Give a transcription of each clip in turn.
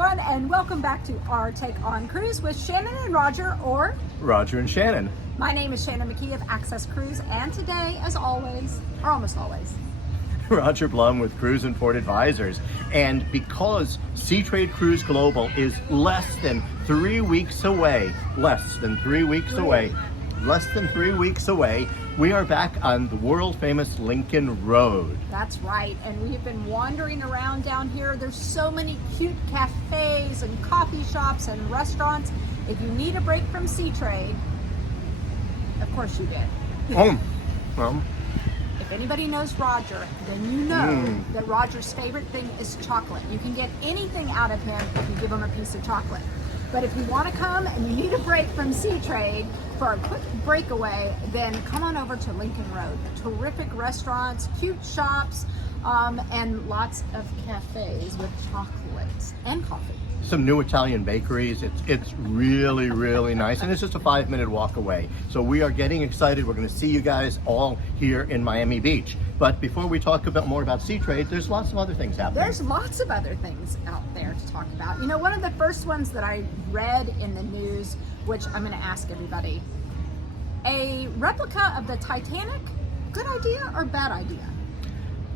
everyone, and welcome back to our take on cruise with Shannon and Roger, or Roger and Shannon. My name is Shannon McKee of Access Cruise, and today, as always, or almost always, Roger Blum with Cruise and Port Advisors. And because Seatrade Cruise Global is less than 3 weeks away, we are back on the world famous LincolnRoad. That's right, and we have been wandering around down here. There's so many cute cafes and coffee shops and restaurants. If you need a break from Seatrade, of course you did. If anybody knows Roger, then you know that Roger's favorite thing is chocolate. You can get anything out of him if you give him a piece of chocolate. But if you want to come and you need a break from Seatrade for a quick breakaway, then come on over to LincolnRoad. Terrific restaurants, cute shops, and lots of cafes with chocolates and coffee. Some new Italian bakeries. It's really, really nice, and it's just a 5-minute walk away. So we are getting excited. We're going to see you guys all here in Miami Beach. But before we talk more about Seatrade, there's lots of other things happening. There's lots of other things out there to talk about. You know, one of the first ones that I read in the news, which I'm going to ask everybody, a replica of the Titanic, good idea or bad idea?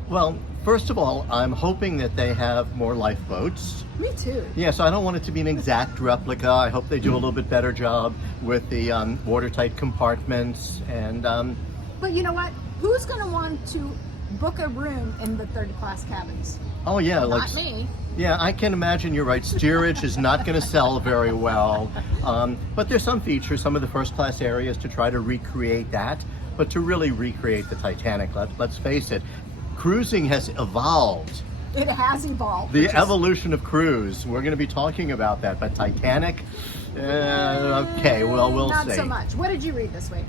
Well, first of all, I'm hoping that they have more lifeboats. Me too. Yeah, so I don't want it to be an exact replica. I hope they do a little bit better job with the watertight compartments. And but you know what? Who's going to want to book a room in the third class cabins? oh yeah, Not me. Yeah, I can imagine. You're right. Steerage is not going to sell very well. But there's some features, some of the first class areas to try to recreate that. But to really recreate the Titanic, let's face it, cruising has evolved. It has evolved. The evolution of cruise. We're going to be talking about that. But Titanic, okay, well, we'll see. Not so much. What did you read this week?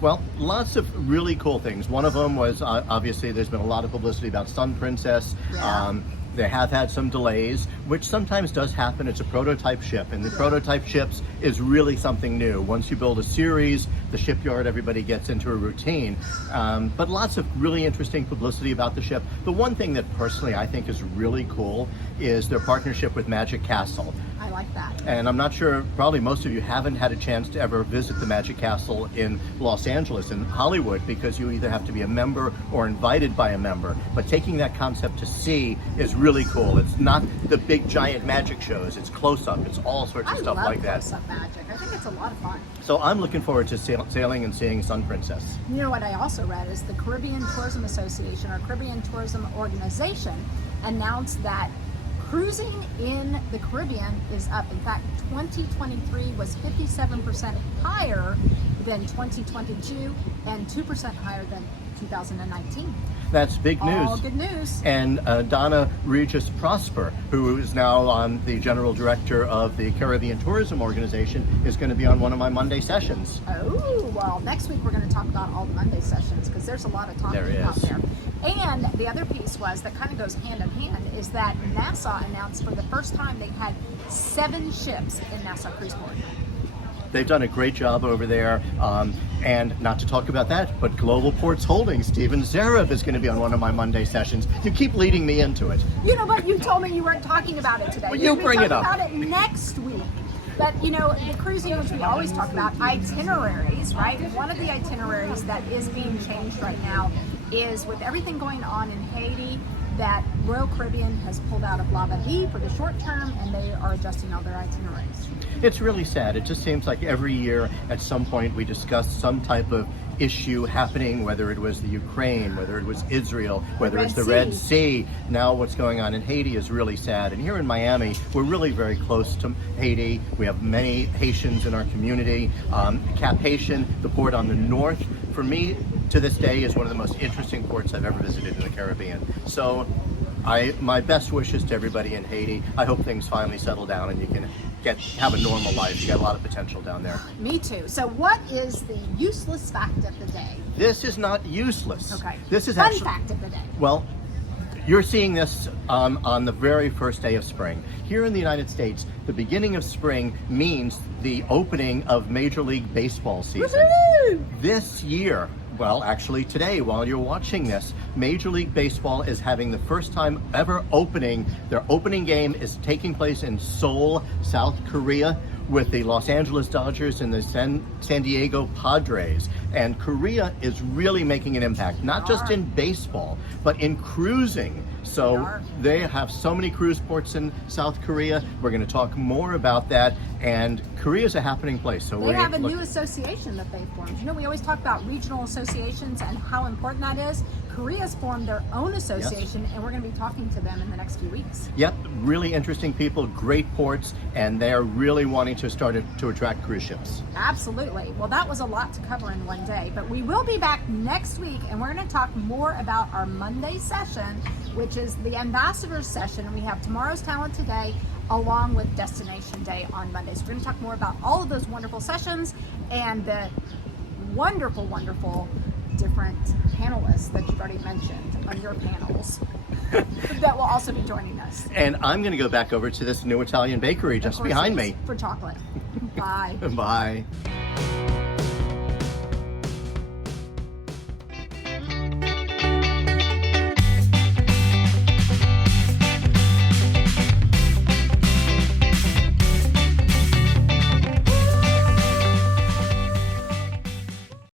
Well, lots of really cool things. One of them was, obviously, there's been a lot of publicity about Sun Princess. Yeah. They have had some delays, which sometimes does happen. It's a prototype ship, and the prototype ships is really something new. Once you build a series, the shipyard, everybody gets into a routine. But lots of really interesting publicity about the ship. The one thing that personally I think is really cool is their partnership with Magic Castle. I like that. And I'm not sure, probably most of you haven't had a chance to ever visit the Magic Castle in Los Angeles, in Hollywood, because you either have to be a member or invited by a member. But taking that concept to sea is really cool. It's not the big giant magic shows, it's close-up, it's all sorts of stuff like that. I love close-up magic. I think it's a lot of fun. So I'm looking forward to sailing and seeing Sun Princess. You know what I also read is the Caribbean Tourism Association, or Caribbean Tourism Organization, announced that cruising in the Caribbean is up. In fact, 2023 was 57% higher than 2022 and 2% higher than 2019. That's big news. All good news. And Donna Regis Prosper, who is now the general director of the Caribbean Tourism Organization, is going to be on one of my Monday sessions. Oh, well, next week we're going to talk about all the Monday sessions, because there's a lot of talking out there. And the other piece was, that kind of goes hand in hand, is that NASA announced for the first time they had 7 ships in Nassau Cruise Port. They've done a great job over there. And not to talk about that, but Global Ports Holdings, Steven Zarev, is going to be on one of my Monday sessions. You keep leading me into it. You know what? You told me you weren't talking about it today. Well, you bring it up. We'll talk about it next week. But, you know, the cruising, which we always talk about, itineraries, right? One of the itineraries that is being changed right now is, with everything going on in Haiti, that Royal Caribbean has pulled out of La Vie for the short term, and they are adjusting all their itineraries. It's really sad. It just seems like every year at some point we discuss some type of issue happening, whether it was the Ukraine, whether it was Israel, whether it's the Red Sea. Now what's going on in Haiti is really sad. And here in Miami, we're really very close to Haiti. We have many Haitians in our community. Cap Haitian, the port on the north, for me, to this day, is one of the most interesting ports I've ever visited in the Caribbean. So my best wishes to everybody in Haiti. I hope things finally settle down and you can have a normal life. You got a lot of potential down there. Me too. So what is the useless fact of the day? This is not useless. Okay. This is fun fact of the day. Well, you're seeing this on the very first day of spring. Here in the United States, the beginning of spring means the opening of Major League Baseball season. Woo-hoo! This year, Well, actually today, while you're watching this, Major League Baseball is having the first time ever opening. Their opening game is taking place in Seoul, South Korea, with the Los Angeles Dodgers and the San Diego Padres. And Korea is really making an impact, not just in baseball, but in cruising. So they have so many cruise ports in South Korea. We're going to talk more about that. And Korea is a happening place. So they have a new association that they formed. You know, we always talk about regional associations and how important that is. Korea's formed their own association, and we're going to be talking to them in the next few weeks. Yep, really interesting people, great ports, and they're really wanting to start to attract cruise ships. Absolutely. Well, that was a lot to cover in one day, but we will be back next week, and we're going to talk more about our Monday session, which is the ambassadors session, and we have tomorrow's talent today along with destination day on Monday. So we're going to talk more about all of those wonderful sessions and the wonderful, wonderful different panelists that you've already mentioned on your panels that will also be joining us. And I'm going to go back over to this new Italian bakery just behind me for chocolate. Bye. Bye.